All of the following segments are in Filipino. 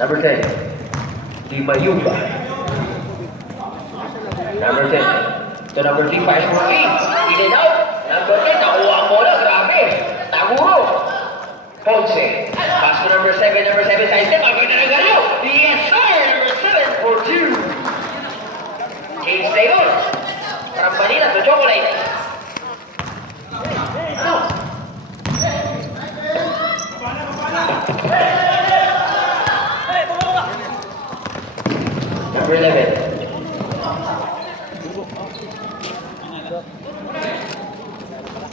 Number 10, Di Mayumba. Number 10. So number 3, pass for 8. In and out. Number 10, nakuha ang bola. Grabe. Taguro. Ponce. Pass to number 7. Number 7, side step. Ang ganda ng galaw. Yes, sir. Number 7 for 2. James Taylor. From Manila to Chocolate. Ano? Number 11.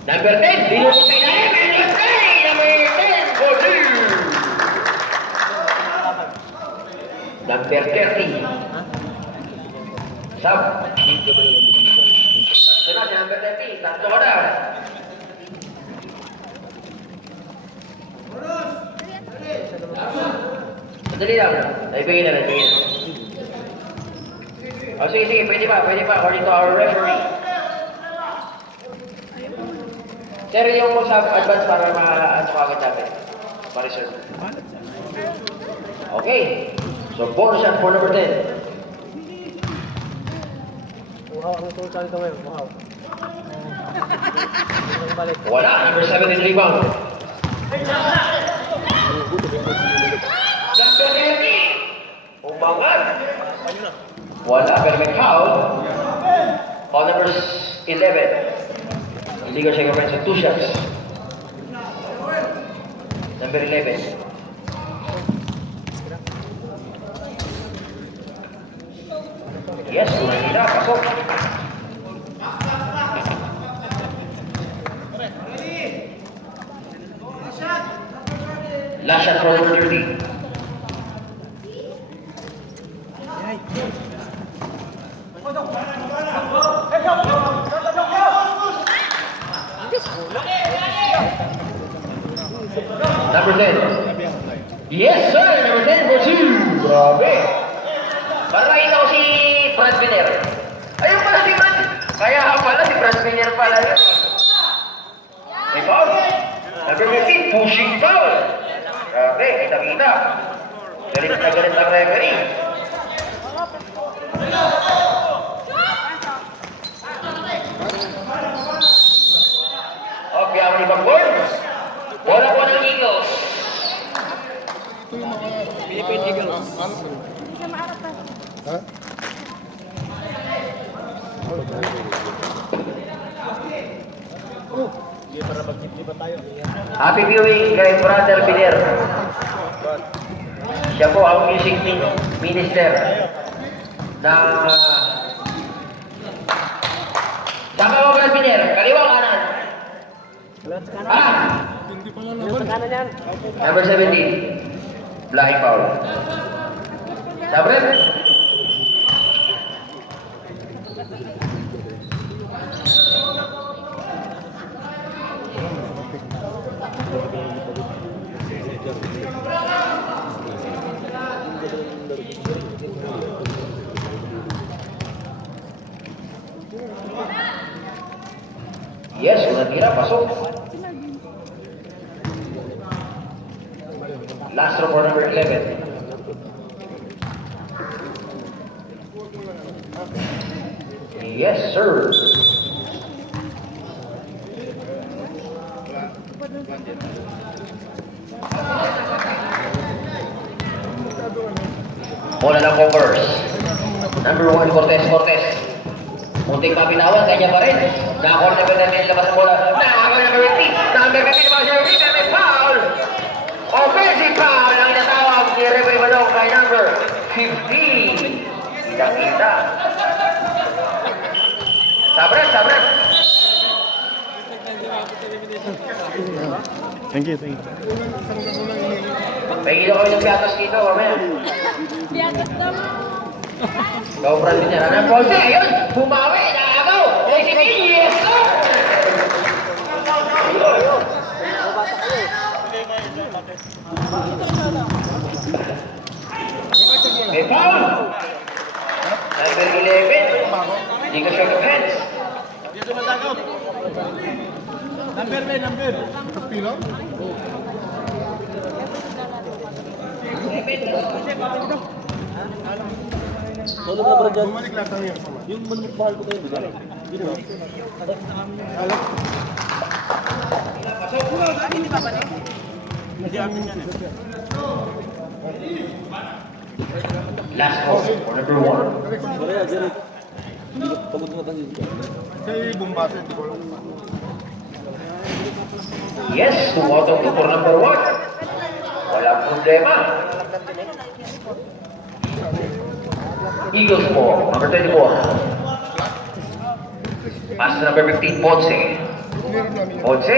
Number 10, Dino Pinaim, and the play, number 10 for 2. Number 30. Sub. Sunod, number 30, tatlo ka na. Sandali lang. Naibigay na. O sige, pwede pa. According to our referee. Sir, yung mo sa advance para ma-ano agad natin. Ma-reserve. Okay. So, bonus shot for number 10. Wala. Number 7 is rebound. Number 30. Umangat. Wala, pero may foul. Foul number 11. Illegal second friends with 2 shots. Number 11. Yes, Manila, pasok. Last shot for number 30. Number 10. Yes, sir. Number 10 for 2. Grabe. Para nakita ko si Brad Biner. Ayun pala si Brad. Kaya pala si Brad Biner pala yun. May foul. Number 15, pushing foul. Grabe, kita-kita. Galit na galit ang referee. Okay, ang ibang board. Bola po ng Eagles. Philippine Eagles. Ha? Para mag-tip-tipa tayo. Happy viewing kay Brother Biner. Siya po ang music minister na saka mo Brad Biner, kaliwa kanan. Hindi pa lang naman. Number 17, blocking foul. Sabret. Yes, unang tira, pasok. Last throw for number 11. Yes, sir. Bola ng Converse. Number 1, Cortez. Munting mapitawan, kanya pa rin. Nakakorte pa natin yung labas ng bola. Nakakawin number 50. Number 50 naman siya. May foul. Offensive foul ang inatawag ni Referee Balong kay number 50. Kita-kita. Sabret. Thank you. Pahilo kami ng piatos dito, mamaya. Piatos naman. Ikaw, Brad, niya. Anong Ponce? Ayun! Bumawi! Nakagaw! Yes, sir! May foul! Number 11. Hindi ka short of hands. Number. May Solo na bro dyan. Bumalik lang tayo. Yung manmukbahal ko tayo. Yun o. Hindi amin yan eh. Last call for number 1. Kaya, Jerry. Pagod mo tayo. Kaya bumbasa, hindi ko lang. Yes, 2 out of 2 for number 1. Walang problema. Eagles po, number 24. Pass to number 15, Ponce. Ponce?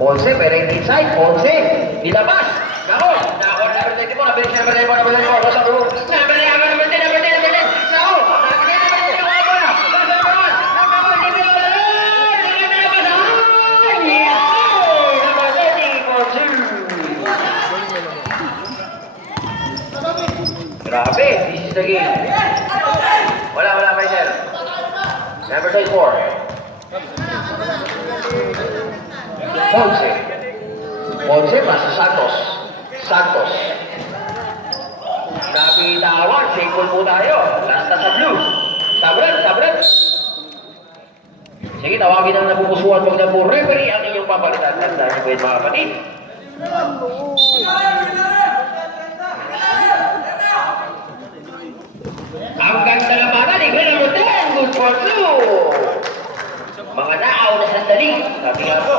Ponce, pero hindi inside. Ponce, nilabas. Nako, nako, number 24, nabilis siya, number 24, number 24. Rosa Peru, number 10, number 10, number 10, number 10. Nako, number 10, number 10, wala po na. Pass number 1, number 1, hindi ko wala. Hindi ka nalabas. Yes, sir! Number 30 for 2. Grabe, this is the game. Wala, Michael. Number 34. Ponce. Ponce, pasa Santos. Santos. Napitawan, single po tayo. Last na sa blue. Sabret. Sige, tawagin ang napupusuan mo na po referee ang inyong papalitan. Tandaan niyo po yun mga kapatid. Ang ganda labanan ni Glenn number 10, good for 2. Mga naaw na sandali, sabi nga po.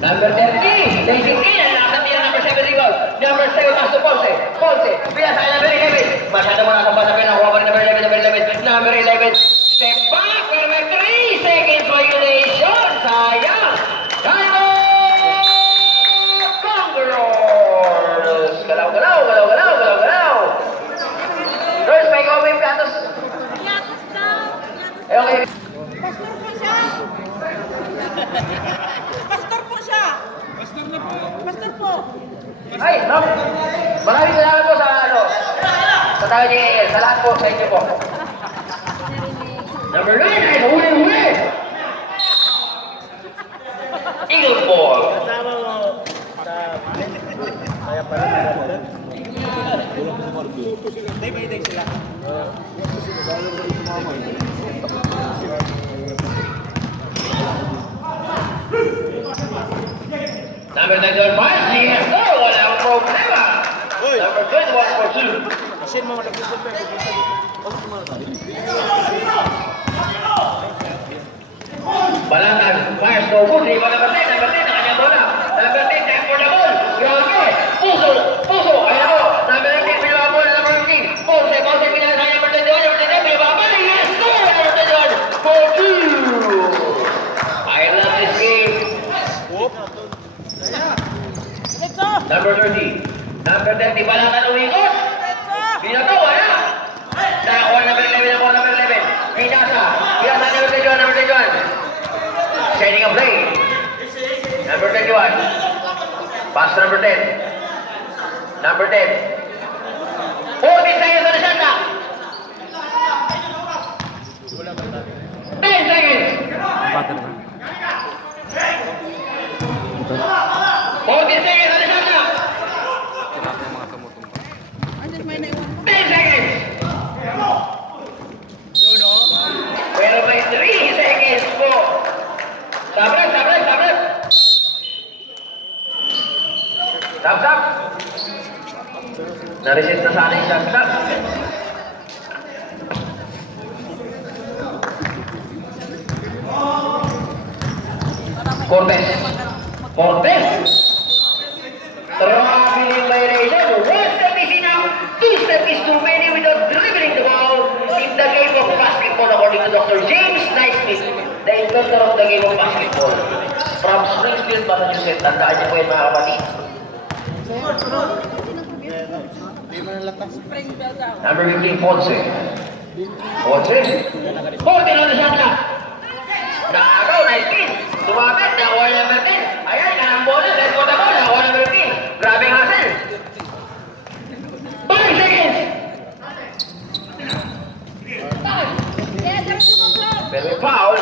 Number 30, Daisy King, ang nakasabira number 7 Rigol. Number 7, pass to Ponce. Ponce, pila sa number 11. Masyado mo nakasabas na pinakuha pa rin number 11, number 11. Number 11, step back, number 3 seconds violation. Sayang. Kano! Conquerors! Galaw. Girls, may ikaw yung platos. Piatos daw. Okay. Pastor po siya. Pastor po. Ay, no. Maraming salamat po sa sa tayo ni AL. Sa lahat po, sa inyo po. Number 9, ay huli. Eagle ball. Kasama mo sa... Kaya pala nila. Kulang ko sa Marco. Day sila. Number 95, yes sir, walang problema. Number 21 for 2. Kasi mo nag-usap pa. Balangan, fires no good. Number 10, ang kanyang bola. Number 10, time for the ball. Grabe, puso. Ayan o, number 19, pinababa bola. Number 15, Ponce, pinasa number 21, number 10, pinababa. Yes sir, number 21 for 2. I love this game. Number 30. Number 30, Balangan umikot. Pinagawa na. Nakakuha number 11, number 11. Pinasa number 21. Setting a play. Number 21. Pass to number 10. Number 10. 40 seconds on the shot clock. 10 seconds. 40 seconds on the shot clock. 10 seconds. Pero may 3 seconds po. Sabret. Stop. Na-reset na sana yung shot clock. Cortez. Traveling violation. 1 step is enough. 2 step is too many without dribbling the ball. In the game of basketball, according to Dr. James Naismith, the inventor of the game of basketball. From Springfield, Massachusetts. Tandaan niyo po yan mga kapatid. Number 15, Ponce. 14 on the shot clock. Nakagaw, nice spin. Sumabit, nakuha yung number 10. Ayan, kanang bola, let's go the ball. Nakuha number 15. Grabing hustle. 5 seconds. Pero may foul.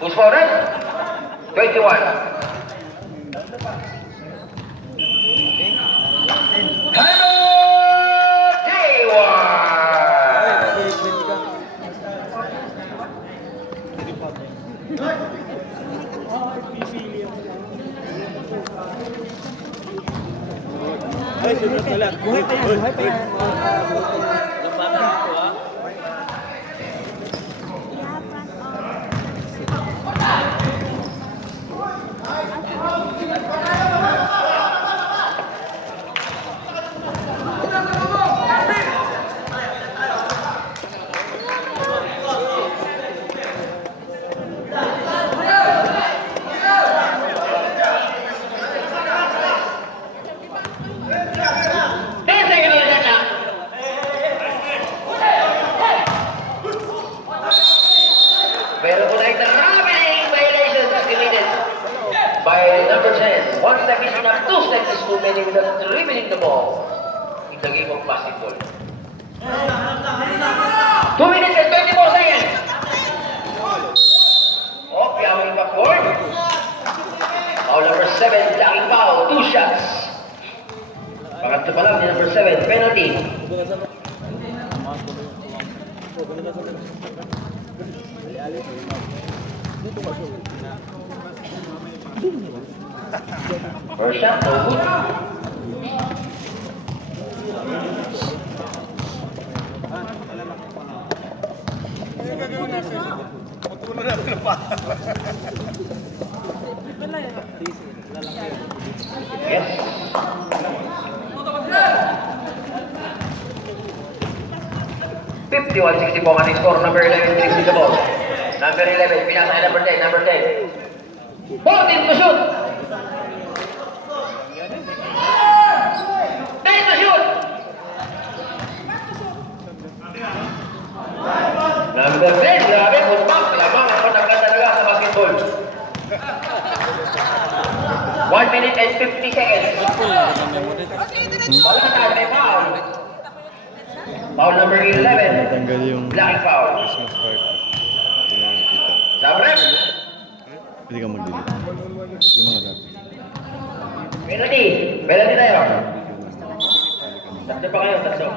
Who's fouled? 21. Hammer J1. Ay, sunod na lang. Buhay pa yan, buhay pa yan. Lampanan ko, ha? Pero tonight, the happening violations committed by number 10. One step is enough, two steps is too many without dribbling the ball in the game of basketball. 2 minutes and 24 seconds. Oh, Piawing backward. Foul number 7, blocking foul, 2 shots. Pangatlo pa lang ni number 7, penalty. First shot, no good. Yes. $51-64 ang score. Number 11 takes the ball. Number 11, pinasa kay number 10. Number 10. 14 to shoot. 10 to shoot. Number 10, grabe, putbang. Lamang ang matanggal talaga sa basketball. 1 minute and 50 seconds. Wala tayo, may foul. Foul number 11. Tanggal yung Blocking foul. Christmas card. Hindi na nakita. Sabrek. Pwede ka mag-delete. Yung mga dati. Penalty. Penalty tayo. Tatlo pa kayo, tatlo.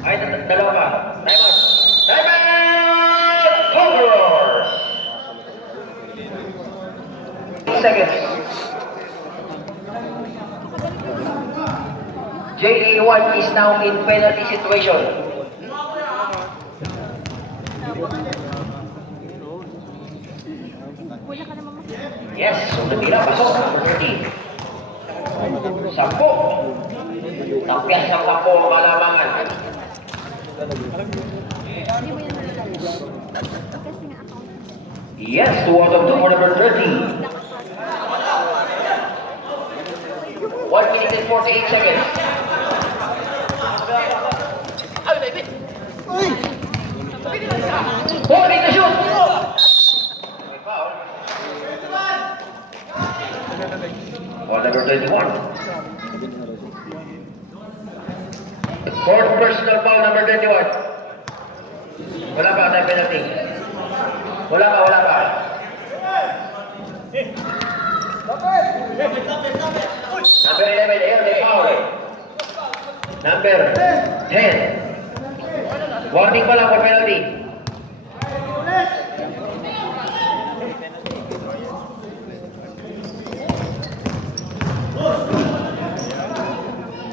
Ay, dalawa pa. Time out. Time out! Conquerors! 2 seconds. JA1 is now in penalty situation. Yes, sudah tira pasok. 30. 10. Tapyas ng 10 ang kalamangan. Yes, 2 out of 2 for number 30. 1 minute and 48 seconds. Ay, baby. 40 to shoot. May foul. Foul number 21. Fourth personal foul number 21. Wala pa tayo penalty. Wala pa. Number 11, ayun, may foul. Number 10. Warning pa lang for penalty.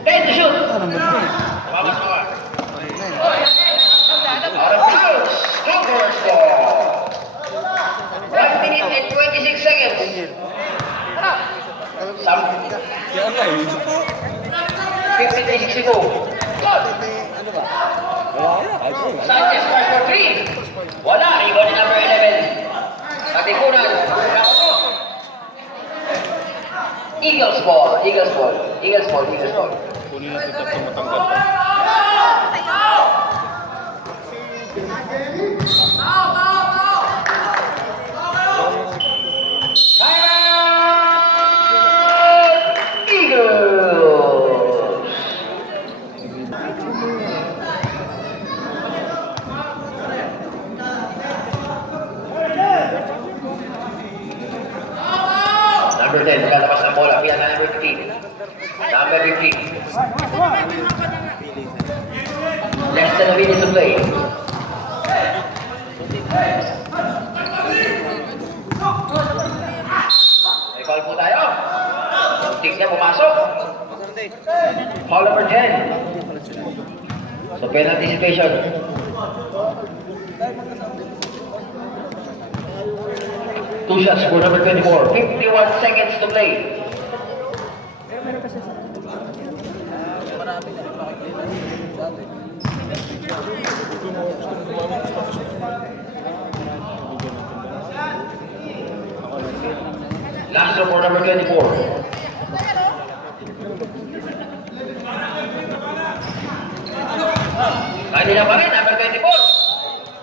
Ten to shoot. Tumakas. Out of bounds. Conquerors ball. 1 minute and 26 seconds. Some 53-62. Sanchez tries for 3. Wala. Rebound ni number 11. Katipunan. Eagles ball. Kunin natin ito matanggal pa. Number 10, kalabas ng bola. Piyan na number 15. Number 15. Less than a minute to play. May foul po tayo. Tick niya pumasok. Foul number 10. So penalty situation. Two shots for number 24. 51 seconds to play. Last one for number 24. Kanina pa rin, number 24.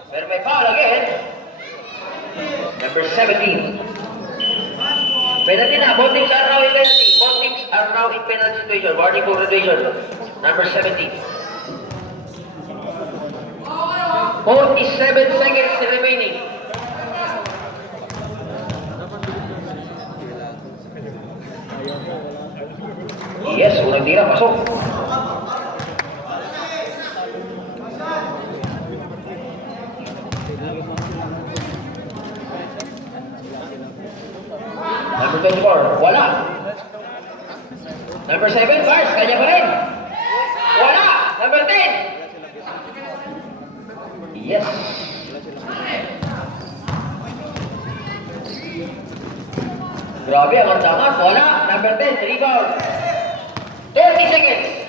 Pero may foul again. Number 17. Penalty na. Both teams are now in penalty. Both teams are now in penalty situation. Warning for graduation. Number 17. 47 seconds remaining. Yes, unang tira. Pasok. Number 24, wala. Number 7, Bars, kanya pa rin. Wala. Number 10. Yes. Grabe, ang antamas. Wala. Number 10, rebound. 30 seconds.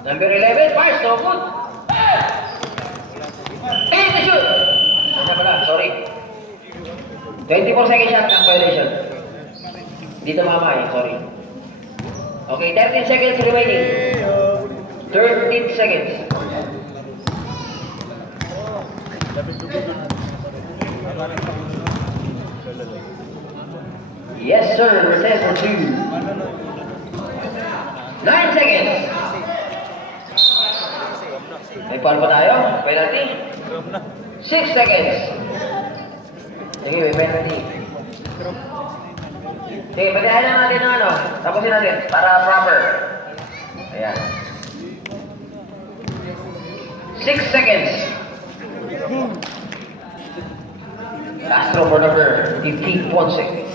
Number 11, Bars, no good. Hey, the shoot! Ano pala, sorry. 24 seconds shot clock violation. Dito mamay, sorry. Okay, 13 seconds remaining. 13 seconds. Yes, sir. We're 10 for 2. 9 seconds. May foul pa tayo? Penalty? 6 seconds. Sige, may penalty. Sige, pagkain lang natin ng ano. Tapusin natin para proper. Ayan. 6 seconds. Last throw for number 15, 1 second.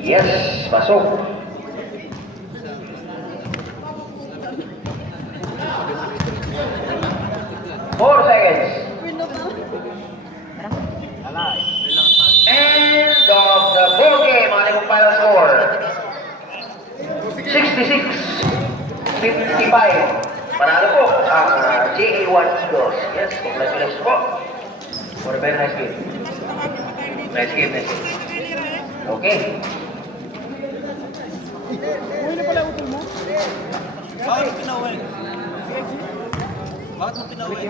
Yes, pasok. Four seconds. End of the ball game. Ano yung final score? 66-55. Panalo po ang JA1 Eagles. Yes, congratulations po. For a very nice game. Nice game, nice game. Okay. Bakit mo pinawin? Bakit mo pinawin?